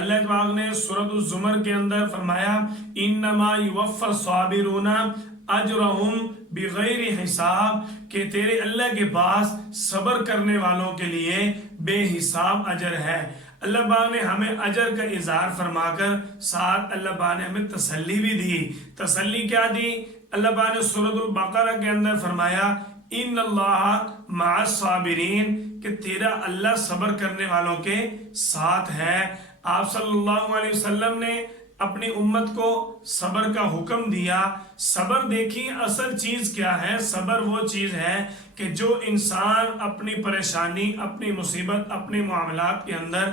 اللہ پاک نے سورۃ الزمر کے اندر فرمایا انما یوفی الصابرون اجرہم بغیر حساب، کہ تیرے اللہ کے پاس صبر کرنے والوں کے لیے بے حساب اجر ہے۔ اللہ پاک نے ہمیں اجر کا اظہار فرما کر ساتھ اللہ پاک نے ہمیں تسلی بھی دی۔ تسلی کیا دی؟ اللہ پاک نے سورۃ البقرہ کے اندر فرمایا ان اللہ مع الصابرین، کہ تیرا اللہ صبر کرنے والوں کے ساتھ ہے۔ آپ صلی اللہ علیہ وسلم نے اپنی امت کو صبر کا حکم دیا۔ صبر دیکھیں اصل چیز کیا ہے؟ صبر وہ چیز ہے کہ جو انسان اپنی پریشانی، اپنی مصیبت، اپنے معاملات کے اندر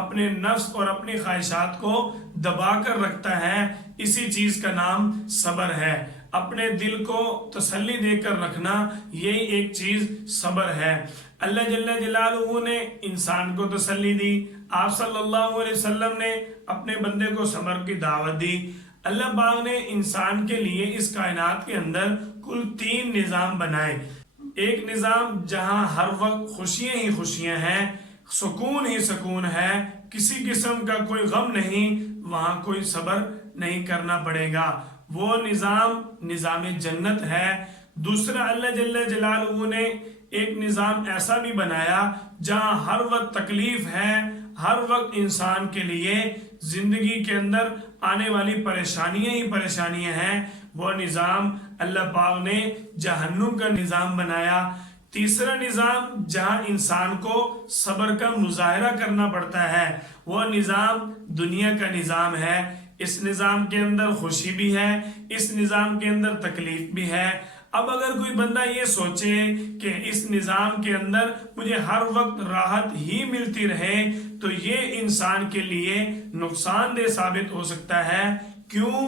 اپنے نفس اور اپنی خواہشات کو دبا کر رکھتا ہے، اسی چیز کا نام صبر ہے۔ اپنے دل کو تسلی دے کر رکھنا، یہی ایک چیز صبر ہے۔ اللہ جل جلالہ نے انسان کو تسلی دی، آپ صلی اللہ علیہ وسلم نے اپنے بندے کو صبر کی دعوت دی۔ اللہ پاک نے انسان کے لیے اس کائنات کے اندر کل 3 نظام بنائے۔ ایک نظام جہاں ہر وقت خوشیاں ہی خوشیاں ہیں، سکون ہی سکون ہے، کسی قسم کا کوئی غم نہیں، وہاں کوئی صبر نہیں کرنا پڑے گا، وہ نظام جنت ہے۔ دوسرا اللہ جل جلالہ نے ایک نظام ایسا بھی بنایا جہاں ہر وقت تکلیف ہے، ہر وقت انسان کے لیے زندگی کے اندر آنے والی پریشانیاں ہی پریشانیاں ہیں، وہ نظام اللہ پاک نے جہنم کا نظام بنایا۔ تیسرا نظام جہاں انسان کو صبر کا مظاہرہ کرنا پڑتا ہے، وہ نظام دنیا کا نظام ہے۔ اس نظام کے اندر خوشی بھی ہے، اس نظام کے اندر تکلیف بھی ہے۔ اب اگر کوئی بندہ یہ سوچے کہ اس نظام کے اندر مجھے ہر وقت راحت ہی ملتی رہے، تو یہ انسان کے لیے نقصان دہ ثابت ہو سکتا ہے۔ کیوں؟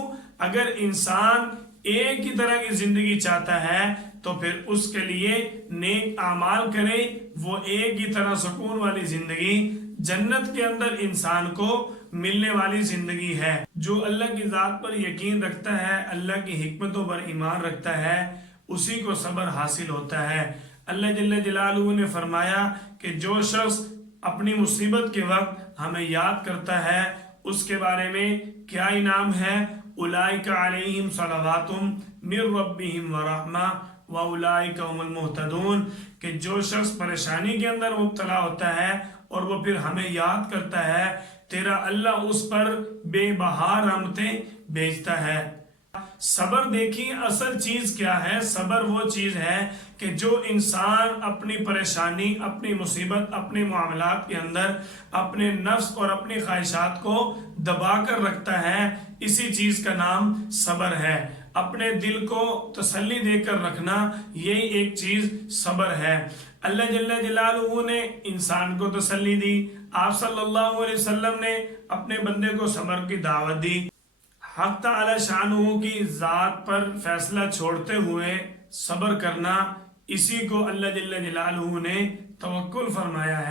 اگر انسان ایک ہی طرح کی زندگی چاہتا ہے تو پھر اس کے لیے نیک اعمال کرے، وہ ایک ہی طرح سکون والی زندگی جنت کے اندر انسان کو ملنے والی زندگی ہے۔ جو اللہ کی ذات پر یقین رکھتا ہے، اللہ کی حکمتوں پر ایمان رکھتا ہے، اسی کو صبر حاصل ہوتا ہے۔ اللہ جل جلالہ نے فرمایا کہ جو شخص اپنی مصیبت کے وقت ہمیں یاد کرتا ہے، اس کے بارے میں کیا انعام ہے؟ اولئک علیہم صلوات من ربہم ورحمہ واولئک هم المہتدون، کہ جو شخص پریشانی کے اندر مبتلا ہوتا ہے اور وہ پھر ہمیں یاد کرتا ہے، تیرا اللہ اس پر بے بہا رحمتیں بھیجتا ہے۔ صبر دیکھیں اصل چیز کیا ہے؟ صبر وہ چیز ہے کہ جو انسان اپنی پریشانی، اپنی مصیبت، اپنے معاملات کے اندر اپنے نفس اور اپنی خواہشات کو دبا کر رکھتا ہے، اسی چیز کا نام صبر ہے۔ اپنے دل کو تسلی دے کر رکھنا، یہی ایک چیز صبر ہے۔ اللہ جل جلالہ نے انسان کو تسلی دی، آپ صلی اللہ علیہ وسلم نے اپنے بندے کو صبر کی دعوت دی۔ حق تعالی شانہ کی ذات پر فیصلہ چھوڑتے ہوئے صبر کرنا، اسی کو اللہ جل جلالہ نے توکل فرمایا ہے۔